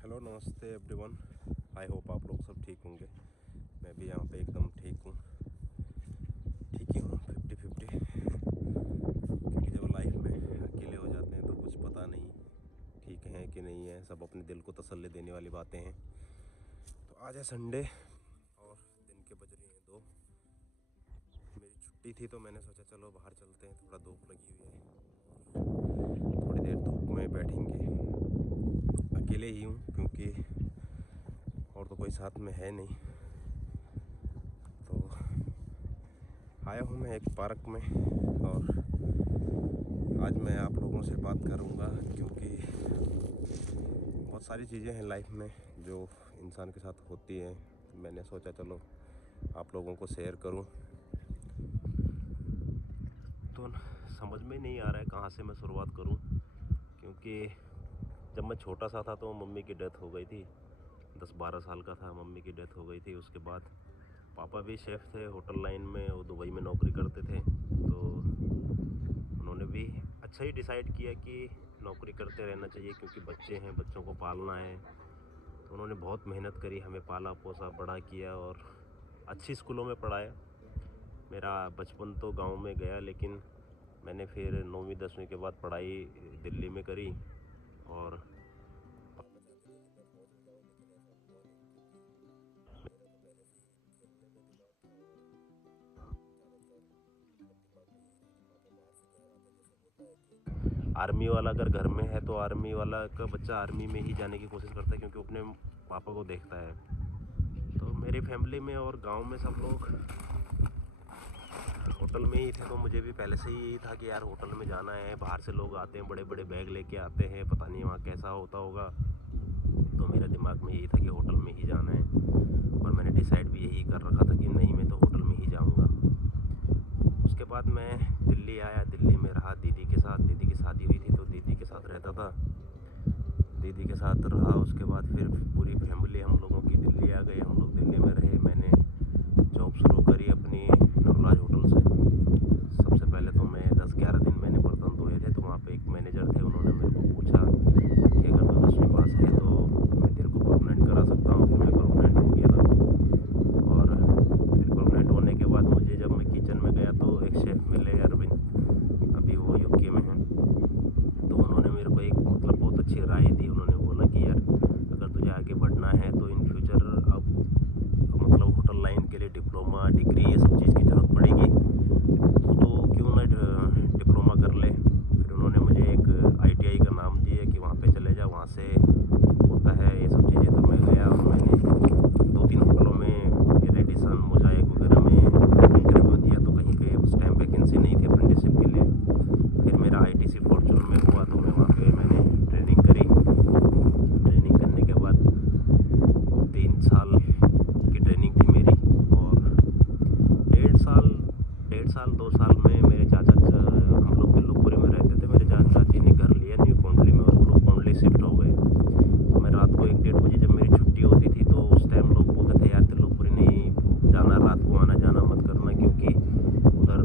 Hello, नमस्ते everyone. I hope आप लोग सब ठीक होंगे। मैं भी यहाँ पे एकदम ठीक हूँ, ठीक ही हूँ 50-50। क्योंकि जब लाइफ में अकेले हो जाते हैं तो कुछ पता नहीं ठीक है कि नहीं है, सब अपने दिल को तसल्ली देने वाली बातें हैं। तो आज है संडे और दिन के बज रहे हैं 2। मेरी छुट्टी थी तो मैंने सोचा चलो बाहर चलते हैं, थोड़ा धूप लगी हुई है और थोड़ी देर धूप में बैठेंगे। अकेले ही हूँ क्योंकि और तो कोई साथ में है नहीं। तो आया हूँ मैं एक पार्क में और आज मैं आप लोगों से बात करूँगा क्योंकि बहुत सारी चीज़ें हैं लाइफ में जो इंसान के साथ होती हैं। मैंने सोचा चलो आप लोगों को शेयर करूँ। तो समझ में नहीं आ रहा है कहाँ से मैं शुरुआत करूँ, क्योंकि जब मैं छोटा सा था तो मम्मी की डेथ हो गई थी। 10-12 साल का था, मम्मी की डेथ हो गई थी। उसके बाद पापा भी शेफ़ थे होटल लाइन में, वो दुबई में नौकरी करते थे। तो उन्होंने भी अच्छा ही डिसाइड किया कि नौकरी करते रहना चाहिए क्योंकि बच्चे हैं, बच्चों को पालना है। तो उन्होंने बहुत मेहनत करी, हमें पाला पोसा बड़ा किया और अच्छी स्कूलों में पढ़ाया। मेरा बचपन तो गांव में गया, लेकिन मैंने फिर 9वीं-10वीं के बाद पढ़ाई दिल्ली में करी। और आर्मी वाला अगर घर में है तो आर्मी वाला का बच्चा आर्मी में ही जाने की कोशिश करता है क्योंकि अपने पापा को देखता है। तो मेरी फैमिली में और गांव में सब लोग होटल में ही थे, तो मुझे भी पहले से ही यही था कि यार होटल में जाना है। बाहर से लोग आते हैं, बड़े बड़े बैग लेके आते हैं, पता नहीं वहाँ कैसा होता होगा। तो मेरे दिमाग में यही था कि होटल में ही जाना है और मैंने डिसाइड भी यही कर रखा था कि नहीं, मैं तो होटल में ही जाऊँगा। उसके बाद मैं दिल्ली आया, दिल्ली में रहा दीदी के साथ। दीदी की शादी हुई थी तो दीदी के साथ रहता था, दीदी के साथ रहा। उसके बाद फिर पूरी फैमिली हम लोगों की दिल्ली आ गई, हम लोग दिल्ली में रहे। मैंने जॉब शुरू करी अपनी नवराज होटल से। सबसे पहले तो मैं 10-11 दिन मैंने बर्तन धोए थे। तो वहाँ पे एक मैनेजर थे, उन्होंने मेरे को पूछा कि अगर तो 10वीं पास है तो मैं तेरे को परमानेंट करा सकता हूँ। फिर मैं परमानेंट हो गया था और फिर परमानेंट होने के बाद मुझे जब मैं किचन में गया तो एक शेफ़ मिले, अरविंद, अभी वो यूके में हैं। तो उन्होंने मेरे को एक बहुत अच्छी राय दी। उन्होंने बोला कि यार अगर तुझे आगे बढ़ना है तो इन फ्यूचर अब होटल लाइन के लिए डिप्लोमा, डिग्री, ये सब चीज़ की ज़रूरत पड़ेगी, तो क्यों ना डिप्लोमा कर ले। फिर उन्होंने मुझे एक ITI का नाम दिया कि वहाँ पे चले जा, वहाँ से होता है ये सब चीज़ें। तो मैं गया और मैंने 2-3 होटलों में, रेडिसन, मोजाइक वगैरह में इंटरव्यू दिया। तो कहीं पे उस टाइम वैकेंसी नहीं थी अप्रेंटिसशिप के लिए। फिर मेरा ITC फॉर्चून में हुआ तो मैं वहाँ पे मैंने ट्रेनिंग करी। ट्रेनिंग करने के बाद 3 साल की ट्रेनिंग थी मेरी और 1.5 साल 2 साल में मेरे चाचा, हम लोग दिल्लुपुरी में रहते थे, मेरे चाची ने घर लिया न्यू कोंडली में और हम लोग कोंडली शिफ्ट हो गए। तो मैं रात को 1-1:30 बजे जब मेरी छुट्टी होती थी तो उस टाइम लोग बोलते थे यार दिल्लुपुरी नहीं जाना, रात को आना जाना मत करना क्योंकि उधर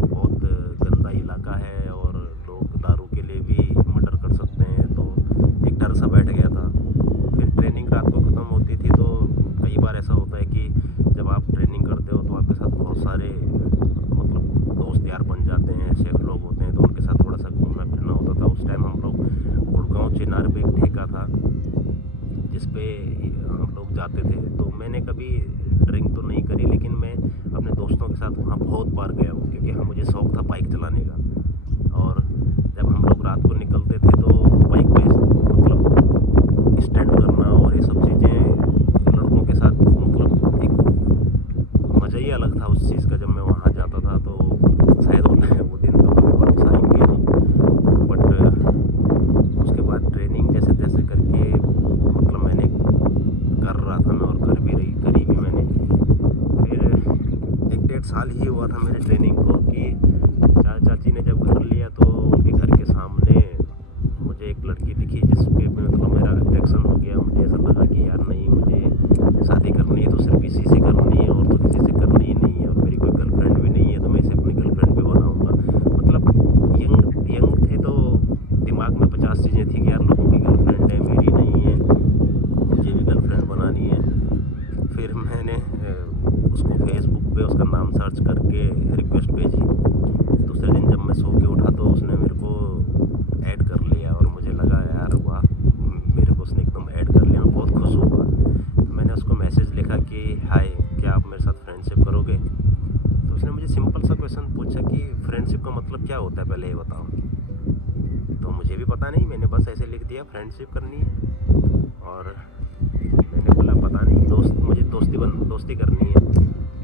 बहुत गंदा इलाका है और लोग दारू के लिए भी मर्डर कर सकते हैं। तो एक डर सा बैठ गया था। फिर ट्रेनिंग रात को ख़त्म होती थी तो कई बार ऐसा होता है कि जब आप ट्रेनिंग करते हो तो आपके साथ बहुत सारे दोस्त यार बन जाते हैं, शेफ़ लोग होते हैं, तो उनके साथ थोड़ा सा घूमना फिरना होता था। उस टाइम हम लोग गुड़गांव चिनार पे एक ठेका था जिस पे हम लोग जाते थे। तो मैंने कभी ड्रिंक तो नहीं करी, लेकिन मैं अपने दोस्तों के साथ वहाँ बहुत बार गया हूँ क्योंकि हाँ मुझे शौक़ था बाइक चलाने का। और जब हम लोग रात को निकलते थे तो बाइक पे स्टंट करना और ये सब चीज़ें लड़कों के साथ एक मज़ा ही अलग था उस चीज़ का। जब मैं वहाँ जाता था तो शायद वो दिन तो कभी वापस आएंगे नहीं। बट उसके बाद ट्रेनिंग जैसे तैसे करके मैंने कर रहा था मैं और करी भी मैंने। फिर 1-1.5 साल ही हुआ था मेरे ट्रेनिंग को कि चाची ने जब घर लिया तो उनके घर के सामने मुझे एक लड़की दिखी जिसके मेरा अट्रैक्शन हो गया। मुझे ऐसा लगा कि यार नहीं, मुझे शादी करनी है तो सिर्फ सिर्फ इसी से करनी है और तो किसी से करनी ही नहीं है, और मेरी कोई गर्लफ्रेंड भी नहीं है तो मैं इसे अपनी गर्लफ्रेंड भी बनाऊँगा। मतलब यंग यंग थे तो दिमाग में 50 चीज़ें थी कि यार लोगों की गर्लफ्रेंड है, मेरी नहीं है, मुझे भी गर्लफ्रेंड बनानी है। फिर मैंने उसको फेसबुक पे उसका नाम सर्च करके रिक्वेस्ट भेजी। दूसरे दिन जब मैं सो के उठा तो उसने मेरे को ऐड कर लिया और मुझे लगा यार वाह, मेरे को उसने एकदम ऐड कर लिया, मैं बहुत खुश हुआ। तो मैंने उसको मैसेज लिखा कि हाय, क्या आप मेरे साथ फ्रेंडशिप करोगे? तो उसने मुझे सिंपल सा क्वेश्चन पूछा कि फ्रेंडशिप का मतलब क्या होता है, पहले ये बताओ। तो मुझे भी पता नहीं, मैंने बस ऐसे लिख दिया फ्रेंडशिप करनी है। और मैंने बोला पता नहीं, मुझे दोस्ती करनी है।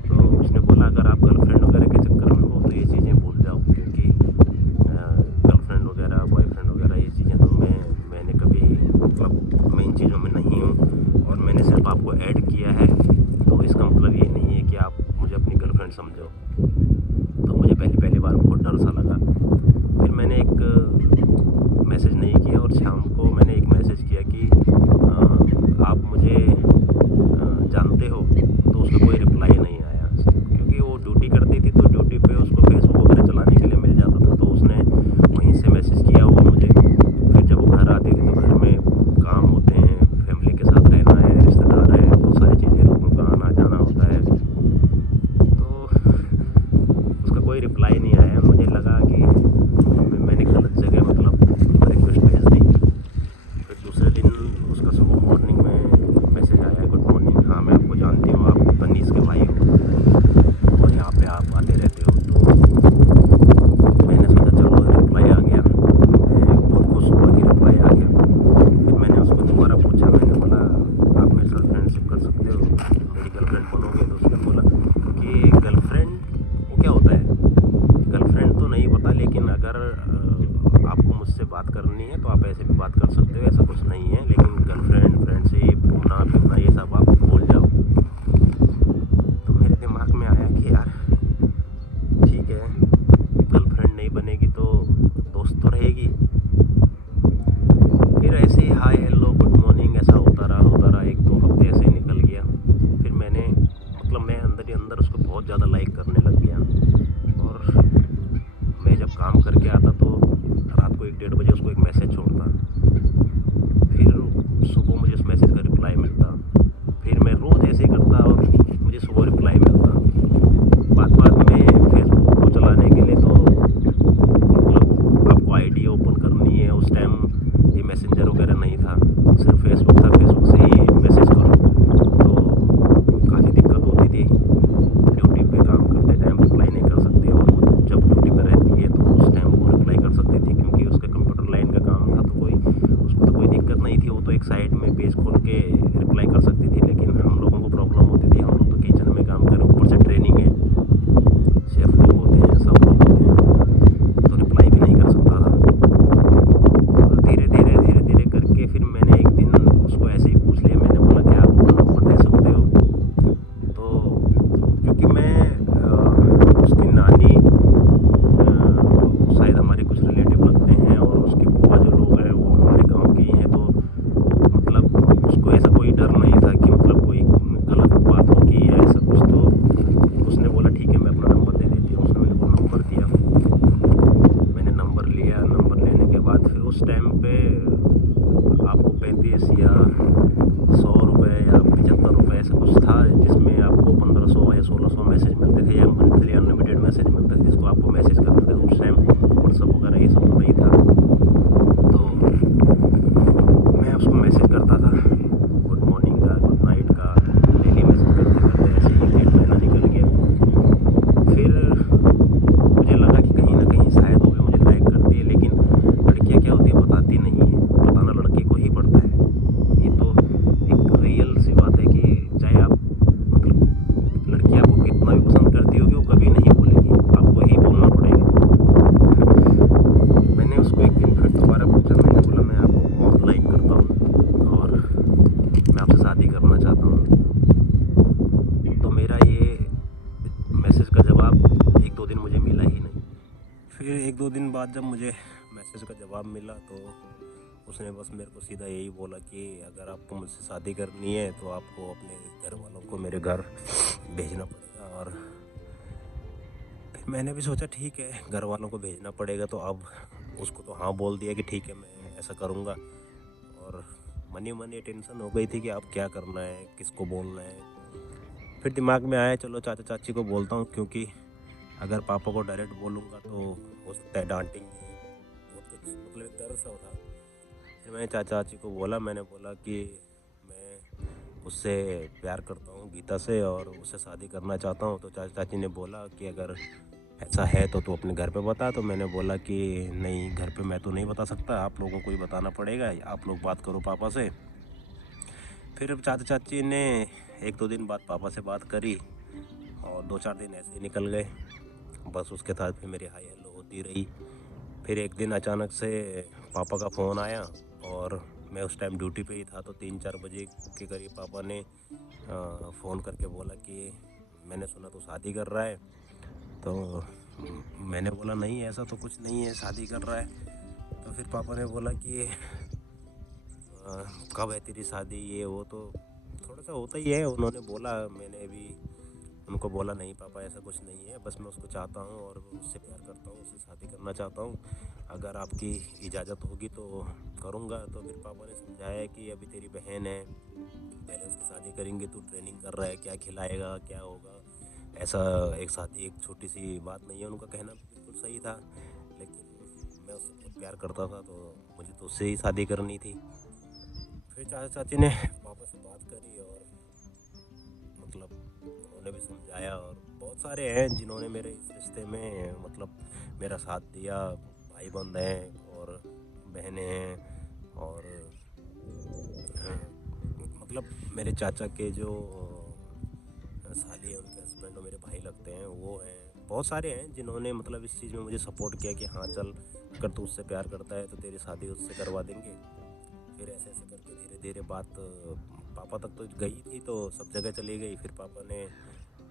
तो उसने बोला अगर आप गर्लफ्रेंड वगैरह के चक्कर में हो तो ये चीज़ें भूल जाओ, क्योंकि गर्लफ्रेंड वगैरह बॉयफ्रेंड वगैरह ये चीज़ें तो मैंने कभी, मतलब मैं इन चीज़ों में नहीं हूँ, और मैंने सिर्फ आपको ऐड किया है, तो इसका मतलब ये नहीं है कि आप मुझे अपनी गर्लफ्रेंड समझो। तो मुझे पहली बार बहुत डर सा लगा। फिर मैंने एक मैसेज नहीं किया और शाम को मैंने एक मैसेज किया कि आप मुझे जानते हो? तो उसका कोई रिप्लाई नहीं आया, क्योंकि वो ड्यूटी करती थी तो ड्यूटी पे उसको फेसबुक वगैरह चलाने के लिए मिल जाता था, तो उसने वहीं से मैसेज किया होगा मुझे। फिर जब वो घर आती थी तो घर में काम होते हैं, फैमिली के साथ रहना है, रिश्तेदार है, बहुत सारी चीज़ें, लोगों का आना जाना होता है, तो उसका कोई रिप्लाई नहीं आया। मुझे लगा कि मैंने गलत जगह मतलब रिक्वेस्ट भेज दी। फिर दूसरे दिन उसका सुबह मॉर्निंग में मैसेज आया, गुड मॉर्निंग, हाँ मैं आपको जानती हूँ, आप तनीस के भाई हो और यहाँ पे आप आते रहते हो। तो मैंने सोचा चलो रिप्लाई आ गया, मैं बहुत खुश हुआ कि रिप्लाई आ गया। फिर मैंने उसको दोबारा पूछा, मैंने बोला आप मेरे साथ फ्रेंडशिप कर सकते हो, मेरी गर्लफ्रेंड बनोगे? तो उसने बोला कि गर्लफ्रेंड वो क्या होता है, गर्लफ्रेंड तो नहीं पता, लेकिन अगर आपको मुझसे बात करनी है तो आप ऐसे भी बात कर सकते हो, ऐसा कुछ नहीं है, लेकिन गर्लफ्रेंड फ्रेंडशिप घूमना फिरना ये सब आप भूल जाओ। तो मेरे दिमाग में आया कि यार ठीक है, गर्लफ्रेंड नहीं बनेगी तो दोस्त तो रहेगी। फिर ऐसे ही हाय हेलो गुड मॉर्निंग ऐसा होता रहा, 1-2 हफ्ते ऐसे ही निकल गया। फिर मैंने, मतलब मैं अंदर ही अंदर उसको बहुत ज़्यादा लाइक करने लग गया, और मैं जब काम करके आता तो रात को 1-1:30 बजे उसको एक मैसेज छोड़ता, फिर सुबह मुझे उस मैसेज का रिप्लाई मिलता, फिर मैं रोज़ ऐसे ही करता और मुझे सुबह रिप्लाई मिलता। बाद में फेसबुक को चलाने के लिए तो मतलब आपको आईडी ओपन करनी है, उस टाइम ये मैसेंजर वगैरह नहीं था, सिर्फ फेसबुक था, फेसबुक से ही मैसेज करो तो काफ़ी दिक्कत होती थी। ड्यूटी पे काम करते टाइम रिप्लाई नहीं कर सकते, और वो जब ड्यूटी पे रहती है तो उस टाइम वो रिप्लाई कर सकती थी, क्योंकि उसका कंप्यूटर लाइन का काम था, तो उसको तो कोई दिक्कत नहीं थी, वो तो एक साइड में पेज खोल के रिप्लाई कर सकती थी। लेकिन हम लोगों को प्रॉब्लम होती थी, हम लोग तो किचन में काम करें, ऊपर से ट्रेनिंग है, शेफ लोग होते हैं, सब लोग होते हैं, तो रिप्लाई भी नहीं कर सकता था। तो धीरे धीरे करके फिर मैंने एक दिन उसको ऐसे ही पूछ लिया, मैंने बोला क्या आप अपना नंबर दे सकते हो? तो क्योंकि मैं उसकी नानी शायद हमारे कुछ रिलेटिव लगते हैं, और उसकी बुआ जो लोग हैं वो हमारे गांव के ही हैं, तो मतलब उसको ऐसा कोई डर नहीं था कि मतलब कोई गलत बात होगी या ऐसा कुछ। तो उसने बोला ठीक है मैं अपना नंबर दे देती हूँ। उसने मेरे को नंबर दिया, मैंने नंबर लिया। नंबर लेने के बाद फिर उस टाइम पे आपको 35 या 100 रुपये या 75 रुपये ऐसा कुछ था, जिसमें आपको 1500 या 1600 मैसेज मिलते थे, या मंथली अनलिमिटेड मैसेज मिलते थे, जिसको आपको मैसेज करने थे। उस टाइम व्हाट्सअप वगैरह ये सब तो नहीं था, तो मैं उसको मैसेज करता था, गुड मॉर्निंग का, गुड नाइट का, डेली मैसेज करते करते ऐसे ही 1-1.5 महीना निकल गया। फिर मुझे लगा कि कहीं ना कहीं शायद वो भी मुझे लाइक करती है, लेकिन लड़कियां क्या होती है बताती नहीं है, बताना लड़के को ही पड़ता है। ये तो एक रियल सी बात है कि चाहे आप, मतलब लड़की आपको कितना भी पसंद करती होगी, वो कभी नहीं बोलेगी, आपको ही बोलना पड़ेगा। मैंने उसको एक दिन फिर दोबारा पूछा, मैंने बोला मैं आपको बहुत लाइक करता हूँ और मैं आपसे शादी करना चाहता हूँ। तो मेरा ये मैसेज का जवाब 1-2 दिन मुझे मिला ही नहीं। फिर 1-2 दिन बाद जब मुझे मैसेज का जवाब मिला तो उसने बस मेरे को सीधा यही बोला कि अगर आपको मुझसे शादी करनी है तो आपको अपने घर वालों को मेरे घर भेजना पड़ेगा। और फिर मैंने भी सोचा ठीक है, घर वालों को भेजना पड़ेगा तो अब उसको तो हाँ बोल दिया कि ठीक है मैं ऐसा करूँगा। और मनी मनी टेंशन हो गई थी कि अब क्या करना है, किसको बोलना है। फिर दिमाग में आया चलो चाचा चाची को बोलता हूँ, क्योंकि अगर पापा को डायरेक्ट बोलूँगा तो हो सकता है डांटेंगे, बहुत कुछ मतलब एक डर सा था। फिर मैंने चाचा चाची को बोला, मैंने बोला कि मैं उससे प्यार करता हूँ गीता से और उससे शादी करना चाहता हूँ। तो चाचा चाची ने बोला कि अगर ऐसा है तो तू अपने घर पे बता। तो मैंने बोला कि नहीं, घर पे मैं तो नहीं बता सकता, आप लोगों को ही बताना पड़ेगा, आप लोग बात करो पापा से। फिर चाचा चाची ने एक दो दिन बाद पापा से बात करी और दो चार दिन ऐसे ही निकल गए। बस उसके साथ फिर मेरी हाई हेलो होती रही। फिर एक दिन अचानक से पापा का फ़ोन आया और मैं उस टाइम ड्यूटी पे ही था। तो 3-4 बजे के करीब पापा ने फ़ोन करके बोला कि मैंने सुना तू शादी कर रहा है। तो मैंने बोला नहीं, ऐसा तो कुछ नहीं है, शादी कर रहा है। तो फिर पापा ने बोला कि कब है तेरी शादी, ये वो। तो थोड़ा सा होता ही है, उन्होंने बोला। मैंने भी उनको बोला नहीं पापा ऐसा कुछ नहीं है, बस मैं उसको चाहता हूँ और उससे प्यार करता हूँ, उससे शादी करना चाहता हूँ, अगर आपकी इजाज़त होगी तो करूँगा। तो फिर पापा ने समझाया कि अभी तेरी बहन है, पहले उसकी शादी करेंगे, तू ट्रेनिंग कर रहा है, क्या खिलाएगा क्या होगा। ऐसा एक शादी एक छोटी सी बात नहीं है। उनका कहना भी बिल्कुल सही था, लेकिन मैं उससे बहुत प्यार करता था तो मुझे तो उससे ही शादी करनी थी। फिर चाचा चाची ने पापा से बात करी और मतलब उन्होंने भी समझाया। और बहुत सारे हैं जिन्होंने मेरे इस रिश्ते में मतलब मेरा साथ दिया, भाई बंद हैं और बहनें हैं। और मतलब मेरे चाचा के जो साली है, उनके हस्बैंड और मेरे भाई लगते हैं, वो हैं। बहुत सारे हैं जिन्होंने मतलब इस चीज़ में मुझे सपोर्ट किया कि हाँ चल, अगर तू उससे प्यार करता है तो तेरी शादी उससे करवा देंगे। फिर ऐसे ऐसे करके धीरे धीरे बात पापा तक तो गई थी, तो सब जगह चली गई। फिर पापा ने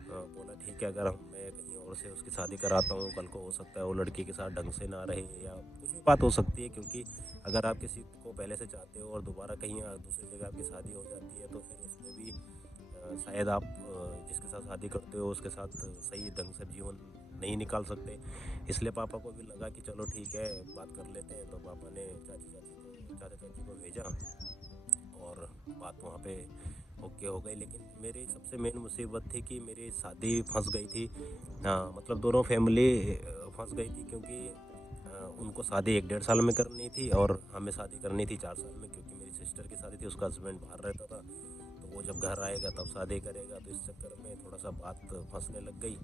बोला ठीक है, अगर मैं कहीं और से उसकी शादी कराता हूँ, कल को हो सकता है वो लड़की के साथ ढंग से ना रहे या कुछ भी बात हो सकती है। क्योंकि अगर आप किसी को पहले से चाहते हो और दोबारा कहीं दूसरी जगह आपकी शादी हो जाती है तो फिर उसमें भी शायद आप जिसके साथ शादी करते हो उसके साथ सही ढंग से जीवन नहीं निकाल सकते। इसलिए पापा को भी लगा कि चलो ठीक है, बात कर लेते हैं। तो पापा ने चाचा चाची को भेजा और बात वहाँ पे ओके हो गई। लेकिन मेरी सबसे मेन मुसीबत थी कि मेरी शादी फंस गई थी। हाँ, मतलब दोनों फैमिली फंस गई थी, क्योंकि उनको शादी 1-1.5 साल में करनी थी और हमें शादी करनी थी 4 साल में। क्योंकि मेरी सिस्टर की शादी थी, उसका हस्बैंड बाहर रहता था, तो वो जब घर आएगा तब शादी करेगा। तो इस चक्कर में थोड़ा सा बात फंसने लग गई।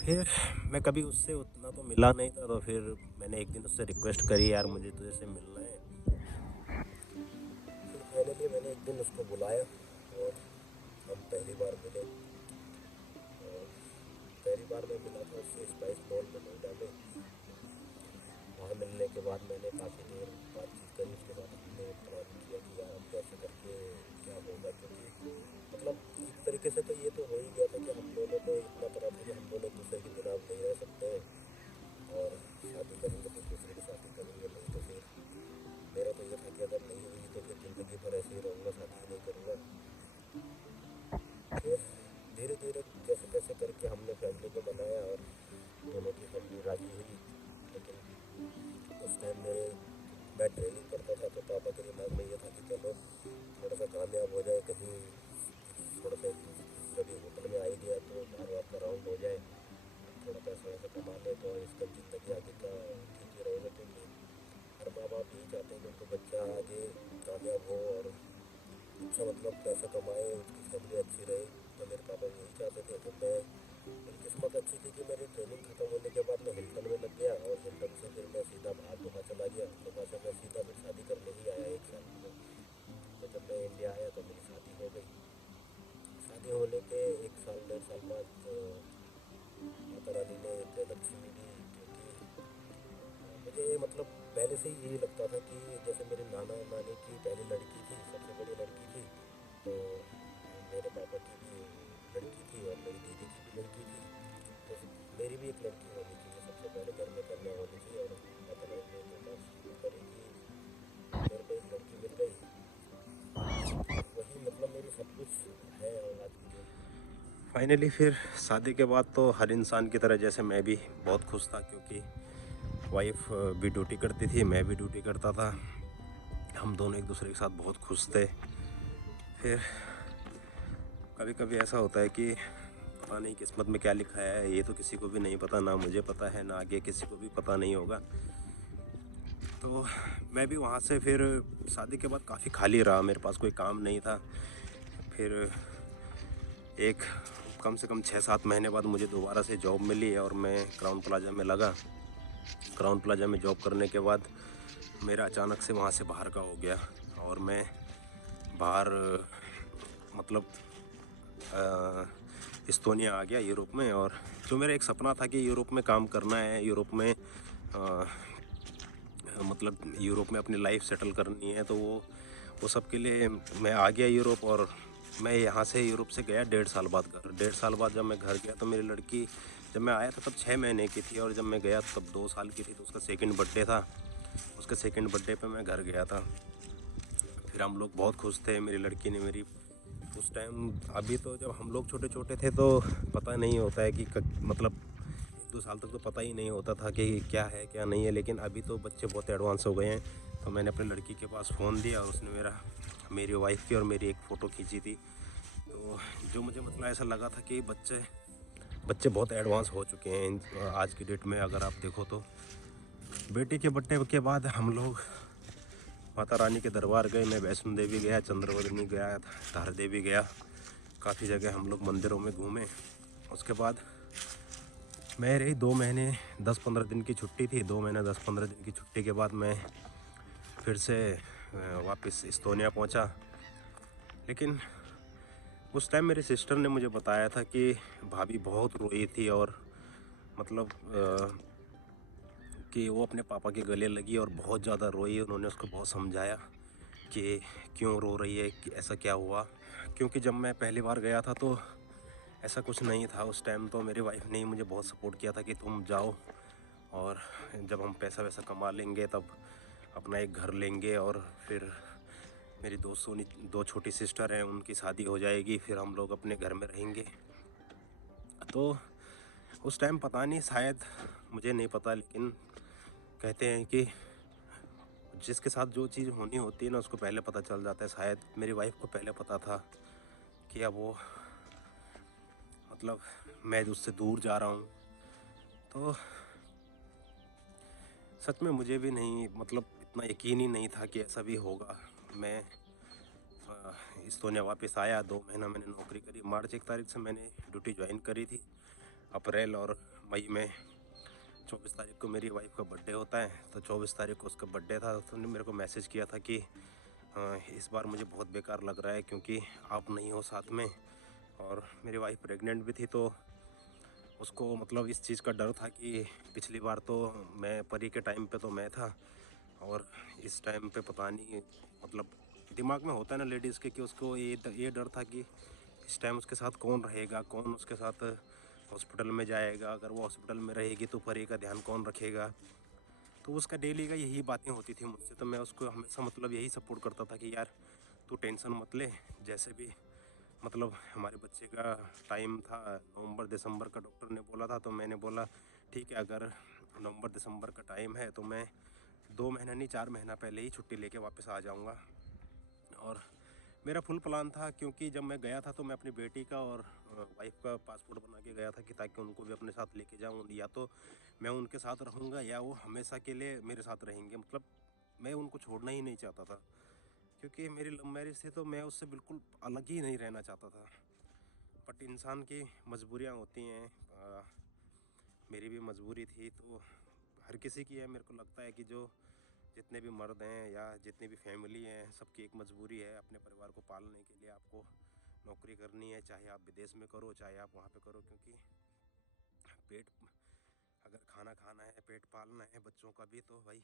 फिर मैं कभी उससे उतना तो मिला नहीं था, तो फिर मैंने एक दिन उससे रिक्वेस्ट करी, यार मुझे तुझे से मिलना है। फिर फाइनली मैंने एक दिन उसको बुलाया और हम पहली बार मिले। और पहली बार मैं मिला था उससे स्पाइस मॉल में नोएडा में। वहाँ मिलने के बाद मैंने काफ़ी देर बातचीत करी उसके साथ। हमने प्लान किया कि यार अब कैसे करके क्या होगा, क्योंकि मतलब एक तरीके से तो ये तो हो ही गया था कि हम दोनों को इतना पता था कि हम दोनों एक दूसरे के बिना अब नहीं रह सकते हैं। और शादी करेंगे तो एक दूसरे की शादी करेंगे, नहीं तो फिर मेरा तो ये था कि अगर नहीं हुई तो फिर ज़िंदगी भर ऐसे ही रहूँगा, शादी ही नहीं करूँगा। फिर धीरे धीरे कैसे कैसे करके हमने फैमिली को बनाया और दोनों की फैमिली राज़ी हुई। लेकिन उस टाइम मैं ट्रेनिंग करता था, तो पापा के दिमाग में ये था कि चलो थोड़ा सा कामयाब हो जाए, कहीं थोड़ा सा कभी होटल में आ ही गया तो बाहर वार का राउंड हो जाए, थोड़ा पैसा वैसा कमा ले तो इसका ज़िंदगी आगे का ठीक ही रहेगा। क्योंकि हर माँ बाप यही चाहते हैं कि उनका बच्चा आगे कामयाब हो और अच्छा मतलब पैसा कमाए, उसकी फैमिली अच्छी रहे। तो मेरे पापा भी यही चाहते थे। तो मेरी किस्मत अच्छी थी कि मेरी ट्रेनिंग ख़त्म होने के बाद मैं हिल्टन में लग गया और हिल्टन से फिर मैं सीधा बाहर दोहा चला गया। दोहा से मैं सीधा फिर शादी करने ही आया 1 साल में। तो जब मैं इंडिया आया तो मेरी शादी हो गई। शादी होने के 1 साल 1.5 साल बाद माता रानी ने एक लक्ष्मी दी। क्योंकि मुझे मतलब पहले से ही यही लगता था कि जैसे मेरे नाना नानी की पहली लड़की थी, सबसे बड़ी लड़की थी, तो मेरे पापा की भी लड़की थी और मेरी दीदी की भी लड़की थी। तो मेरी भी एक लड़की होनी चाहिए, सबसे पहले घर में कन्या होनी चाहिए। और माता रानी ने कृपा शुरू करी कि फाइनली फिर शादी के बाद तो हर इंसान की तरह जैसे मैं भी बहुत खुश था, क्योंकि वाइफ भी ड्यूटी करती थी, मैं भी ड्यूटी करता था। हम दोनों एक दूसरे के साथ बहुत खुश थे। फिर कभी कभी ऐसा होता है कि पता नहीं किस्मत में क्या लिखा है, ये तो किसी को भी नहीं पता, ना मुझे पता है, ना आगे किसी को भी पता नहीं होगा। तो मैं भी वहाँ से फिर शादी के बाद काफ़ी खाली रहा, मेरे पास कोई काम नहीं था। फिर एक कम से कम 6-7 महीने बाद मुझे दोबारा से जॉब मिली और मैं क्राउन प्लाजा में लगा। क्राउन प्लाजा में जॉब करने के बाद मेरा अचानक से वहाँ से बाहर का हो गया और मैं बाहर मतलब इस्तोनिया आ गया, यूरोप में। और जो मेरा एक सपना था कि यूरोप में काम करना है, यूरोप में मतलब यूरोप में अपनी लाइफ सेटल करनी है, तो वो सब के लिए मैं आ गया यूरोप। और मैं यहाँ से यूरोप से गया 1.5 साल बाद घर। 1.5 साल बाद जब मैं घर गया तो मेरी लड़की, जब मैं आया था तब 6 महीने की थी, और जब मैं गया तब 2 साल की थी। तो उसका सेकंड बर्थडे था, उसके सेकंड बर्थडे पे मैं घर गया था। फिर हम लोग बहुत खुश थे, मेरी लड़की ने मेरी उस टाइम, अभी तो जब हम लोग छोटे छोटे थे तो पता नहीं होता है कि मतलब 2 साल तक तो पता ही नहीं होता था कि क्या है क्या नहीं है, लेकिन अभी तो बच्चे बहुत एडवांस हो गए हैं। तो मैंने अपनी लड़की के पास फ़ोन दिया और उसने मेरी वाइफ की और मेरी एक फ़ोटो खींची थी। तो जो मुझे मतलब ऐसा लगा था कि बच्चे बच्चे बहुत एडवांस हो चुके हैं आज की डेट में। अगर आप देखो तो बेटी के बर्थडे के बाद हम लोग माता रानी के दरबार गए, मैं वैष्णो देवी गया, चंद्रवदनी गया, धार देवी गया, काफ़ी जगह हम लोग मंदिरों में घूमे। उसके बाद मैं रही 2 महीने 10-15 दिन की छुट्टी थी। 2 महीने 10-15 दिन की छुट्टी के बाद मैं फिर से वापस इस्तोनिया पहुंचा। लेकिन उस टाइम मेरे सिस्टर ने मुझे बताया था कि भाभी बहुत रोई थी, और मतलब कि वो अपने पापा के गले लगी और बहुत ज़्यादा रोई। उन्होंने उसको बहुत समझाया कि क्यों रो रही है, कि ऐसा क्या हुआ। क्योंकि जब मैं पहली बार गया था तो ऐसा कुछ नहीं था। उस टाइम तो मेरी वाइफ ने मुझे बहुत सपोर्ट किया था कि तुम जाओ, और जब हम पैसा वैसा कमा लेंगे तब अपना एक घर लेंगे, और फिर मेरी दो छोटी सिस्टर हैं, उनकी शादी हो जाएगी, फिर हम लोग अपने घर में रहेंगे। तो उस टाइम पता नहीं, शायद मुझे नहीं पता, लेकिन कहते हैं कि जिसके साथ जो चीज़ होनी होती है ना, उसको पहले पता चल जाता है। शायद मेरी वाइफ को पहले पता था कि अब वो मतलब मैं उससे दूर जा रहा हूँ। तो सच में मुझे भी नहीं, मतलब इतना यकीन ही नहीं था कि ऐसा भी होगा। मैं इस्तोनिया वापस आया, 2 महीना मैंने नौकरी करी। मार्च 1 तारीख से मैंने ड्यूटी ज्वाइन करी थी। अप्रैल और मई में 24 तारीख को मेरी वाइफ का बर्थडे होता है, तो 24 तारीख को उसका बर्थडे था। तो उसने मेरे को मैसेज किया था कि इस बार मुझे बहुत बेकार लग रहा है क्योंकि आप नहीं हो साथ में। और मेरी वाइफ प्रेग्नेंट भी थी, तो उसको मतलब इस चीज़ का डर था कि पिछली बार तो मैं परी के टाइम पे तो मैं था, और इस टाइम पे पता नहीं, मतलब दिमाग में होता है ना लेडीज़ के, कि उसको ये डर था कि इस टाइम उसके साथ कौन रहेगा, कौन उसके साथ हॉस्पिटल में जाएगा, अगर वो हॉस्पिटल में रहेगी तो परी का ध्यान कौन रखेगा। तो उसका डेली का यही बातें होती थी मुझसे। तो मैं उसको हमेशा मतलब यही सपोर्ट करता था कि यार तू टेंशन मत ले, जैसे भी मतलब हमारे बच्चे का टाइम था नवंबर दिसंबर का, डॉक्टर ने बोला था। तो मैंने बोला ठीक है, अगर नवंबर दिसंबर का टाइम है तो मैं 2 महीना नहीं 4 महीना पहले ही छुट्टी लेके वापस आ जाऊंगा। और मेरा फुल प्लान था, क्योंकि जब मैं गया था तो मैं अपनी बेटी का और वाइफ का पासपोर्ट बना के गया था, कि ताकि उनको भी अपने साथ लेके जाऊँ। या तो मैं उनके साथ रहूँगा या वो हमेशा के लिए मेरे साथ रहेंगे। मतलब मैं उनको छोड़ना ही नहीं चाहता था, क्योंकि मेरी लव मैरिज थी, तो मैं उससे बिल्कुल अलग ही नहीं रहना चाहता था। बट इंसान की मजबूरियाँ होती हैं, मेरी भी मजबूरी थी, तो हर किसी की है। मेरे को लगता है कि जो जितने भी मर्द हैं या जितनी भी फैमिली हैं, सबकी एक मजबूरी है, अपने परिवार को पालने के लिए आपको नौकरी करनी है, चाहे आप विदेश में करो चाहे आप वहाँ पे करो। क्योंकि पेट, अगर खाना खाना है, पेट पालना है बच्चों का भी, तो भाई